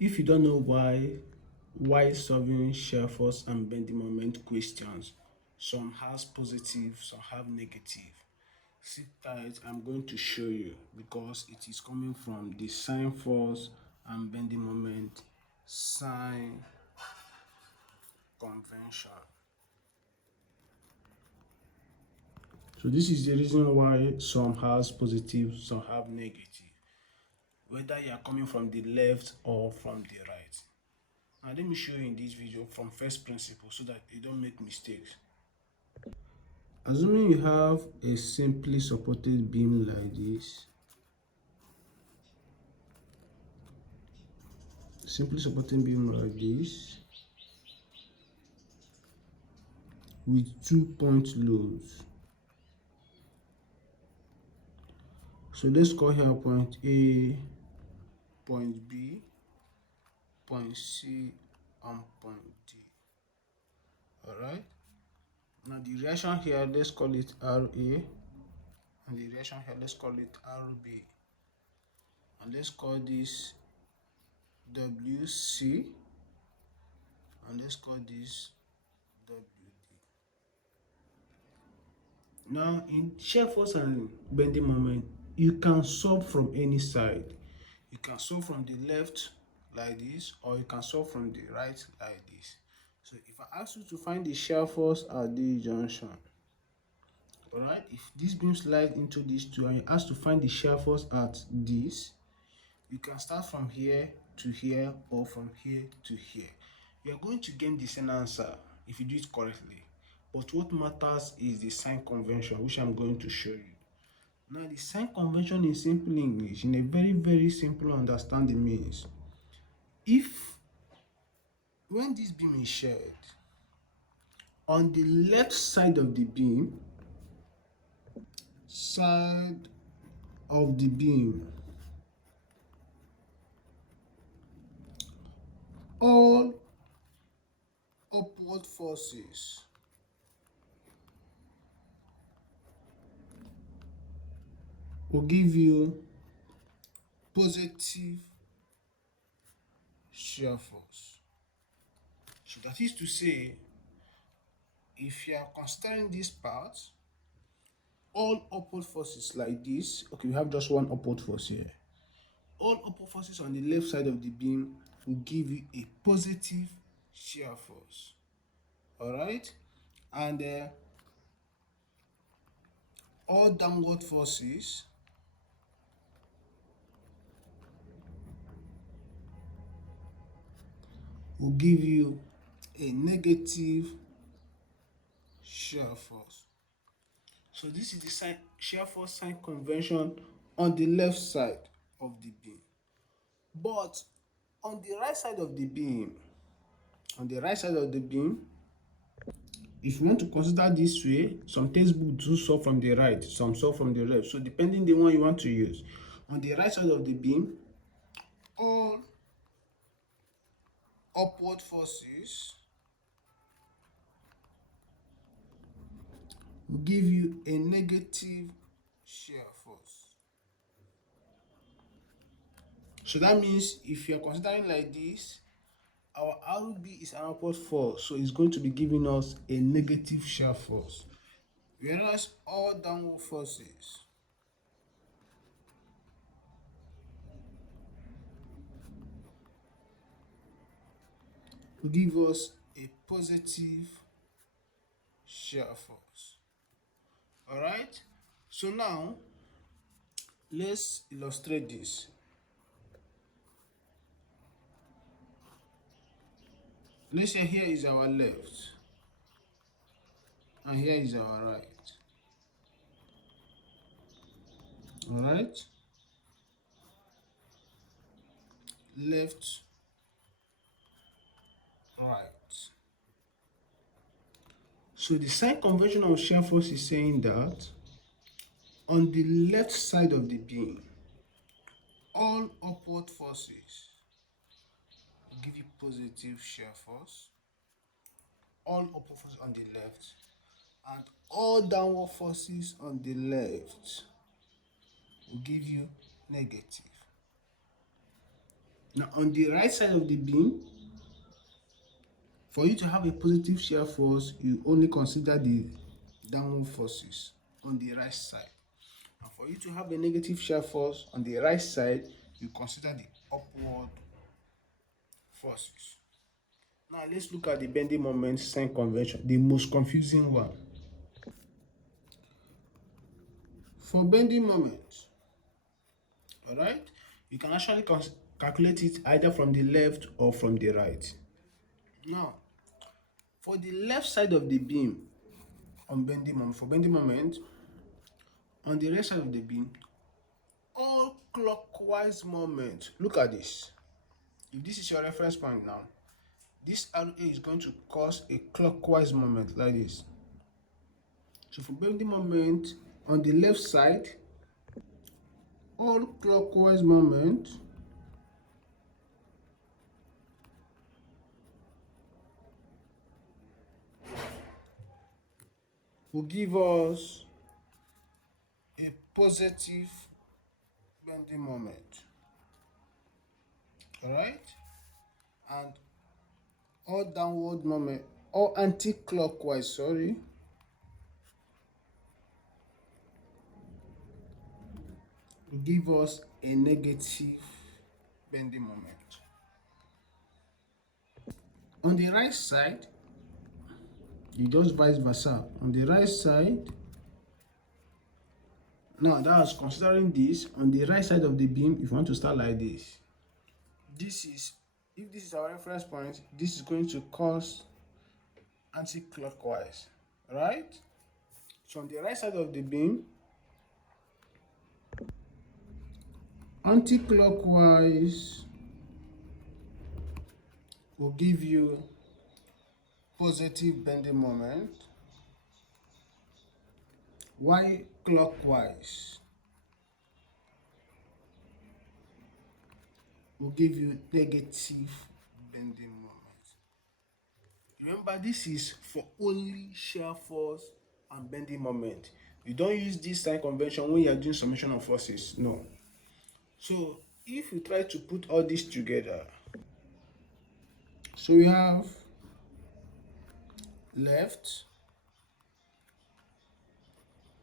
If you don't know why solving shear force and bending moment questions, some has positive, some have negative. Sit tight, I'm going to show you because it is coming from the sine force and bending moment sign convention. So this is the reason why some has positive, some have negative, whether you are coming from the left or from the right. Now let me show you in this video from first principle so that you don't make mistakes. Assuming you have a simply supported beam like this, with 2-point loads. So let's call here point A, point B, point C, and point D. Alright? Now the reaction here, let's call it RA, and the reaction here, let's call it RB. And let's call this WC, and let's call this WD. Now in shear force and bending moment, you can solve from any side. You can solve from the left like this, or you can solve from the right like this. So if I ask you to find the shear force at this junction, alright, if this beam slides into these two and you ask to find the shear force at this, you can start from here to here or from here to here. You are going to gain the same answer if you do it correctly. But what matters is the sign convention, which I'm going to show you. Now, the sign convention in simple English, in a very simple understanding, means when this beam is sheared, on the left side of the beam, all upward forces will give you positive shear force. So that is to say, if you are considering this part, all upward forces like this, okay, we have just one upward force here. All upward forces on the left side of the beam will give you a positive shear force. Alright? And all downward forces will give you a negative shear force. So this is the shear force sign convention on the left side of the beam. But on the right side of the beam, if you want to consider this way, some textbooks do solve from the right, some solve from the left. So depending the one you want to use. On the right side of the beam, all upward forces will give you a negative shear force. So that means if you're considering like this, our RB is an upward force, so it's going to be giving us a negative shear force. Whereas all downward forces will give us a positive shear force. Alright? So now, let's illustrate this. Let's say here is our left, and here is our right. Alright? Left, right. So the sign convention of shear force is saying that on the left side of the beam, all upward forces will give you positive shear force, all upward forces on the left, and all downward forces on the left will give you negative. Now on the right side of the beam, for you to have a positive shear force, you only consider the downward forces on the right side. And for you to have a negative shear force on the right side, you consider the upward forces. Now let's look at the bending moment sign convention, the most confusing one. For bending moment, all right, you can actually calculate it either from the left or from the right. Now, for the left side of the beam on bending moment, for bending moment, on the left side of the beam, all clockwise moment, look at this. If this is your reference point now, this RA is going to cause a clockwise moment like this. So for bending moment on the left side, all clockwise moment will give us a positive bending moment. All right, and all downward moment, or anti-clockwise, sorry, will give us a negative bending moment. On the right side, you just vice versa. On the right side, now that's considering this, on the right side of the beam, if you want to start like this, if this is our reference point, this is going to cause anti-clockwise, right? So on the right side of the beam, anti-clockwise will give you positive bending moment, while clockwise will give you negative bending moment. Remember, this is for only shear force and bending moment. You don't use this sign convention when you are doing summation of forces, no. So if you try to put all this together, so we have left,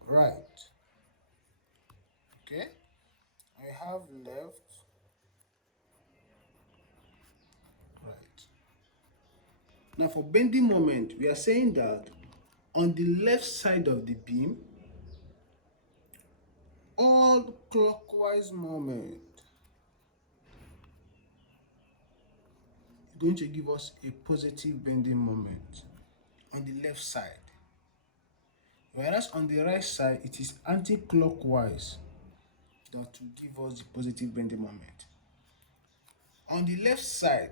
right, okay? I have left, right. Now for bending moment, we are saying that on the left side of the beam, all clockwise moment is going to give us a positive bending moment on the left side. Whereas on the right side, it is anti-clockwise that will give us the positive bending moment. On the left side,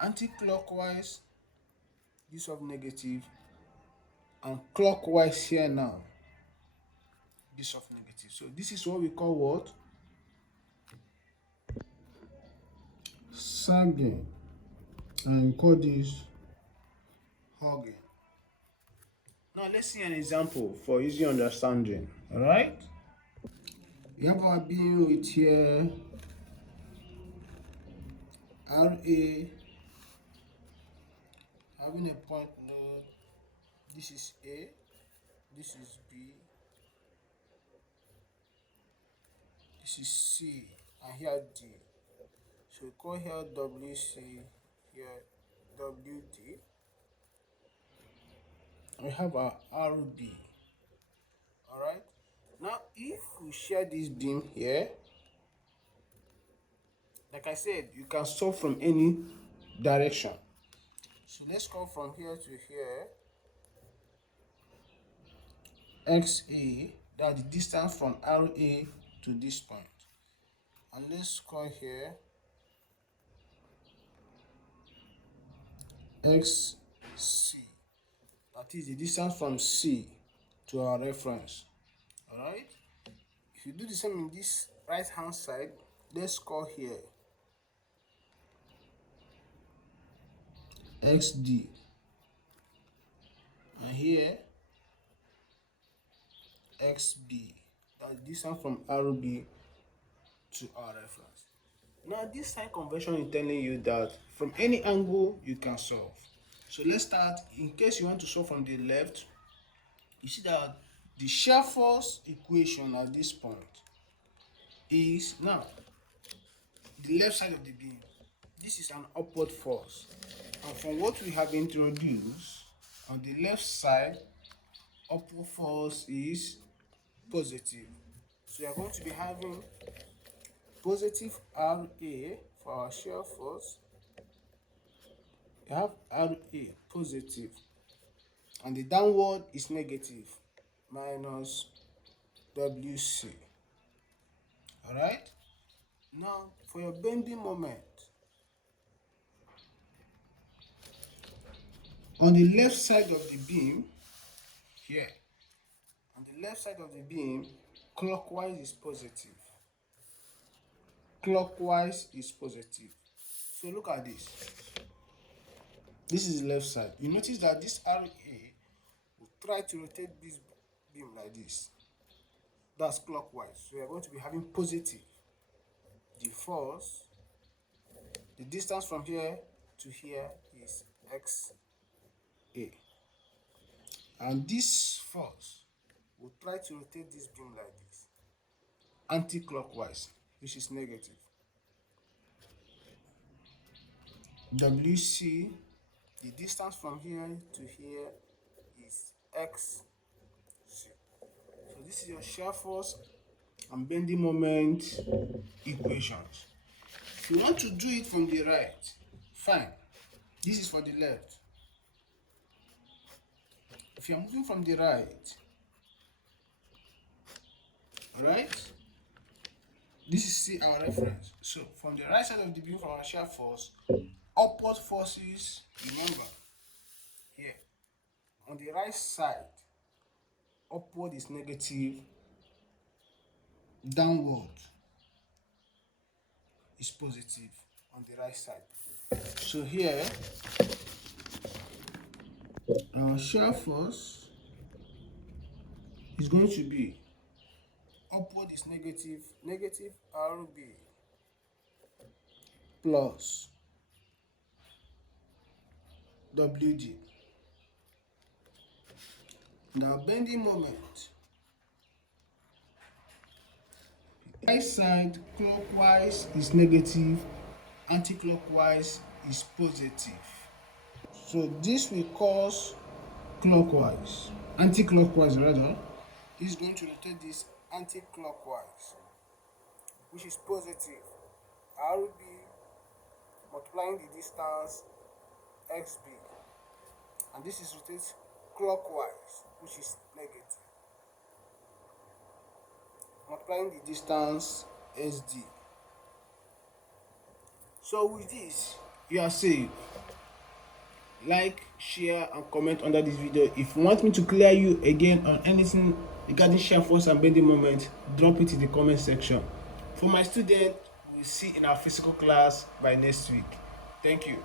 anti-clockwise gives us negative, and clockwise here now gives us negative. So this is what we call what? Sagging. And we call this hugging. Now let's see an example for easy understanding. All right, we have our beam with here RA having a point node. This is A, this is B, this is C, and here D. So we call here WC, here WD. We have our RB. All right. Now, if we share this beam here, like I said, you can solve from any direction. So let's go from here to here. XA, that's the distance from RA to this point. And let's call here XC, that is the distance from C to our reference. All right. If you do the same in this right hand side, let's call here XD, and here XB, that's the distance from RB to our reference. Now this sign convention is telling you that from any angle you can solve. So let's start. In case you want to solve from the left, you see that the shear force equation at this point is now the left side of the beam. This is an upward force, and from what we have introduced, on the left side upward force is positive. So we are going to be having positive RA for our shear force. We have RA positive, and the downward is negative, minus WC. Alright? Now for your bending moment, on the left side of the beam, here, on the left side of the beam, clockwise is positive. Clockwise is positive. So look at this. This is the left side. You notice that this RA will try to rotate this beam like this. That's clockwise. So we are going to be having positive. The force, the distance from here to here is XA. And this force will try to rotate this beam like this, anti-clockwise, which is negative. WC, the distance from here to here is XC. So this is your shear force and bending moment equations. If you want to do it from the right, fine. This is for the left. If you're moving from the right, alright, this is see our reference. So from the right side of the beam from our shear force, upward forces, remember, here, on the right side, upward is negative, downward is positive on the right side. So here, our shear force is going to be upward is negative, negative RB plus WD. Now bending moment, right side clockwise is negative, anti-clockwise is positive. So this will cause clockwise, anti-clockwise rather. This is going to rotate this anti-clockwise, which is positive. RB multiplying the distance XB, and this is rotates clockwise, which is negative, multiplying the distance SD. So with this, you are safe. Like, share, and comment under this video. If you want me to clear you again on anything regarding shear force and bending moment, drop it in the comment section. For my students, we'll see in our physical class by next week. Thank you.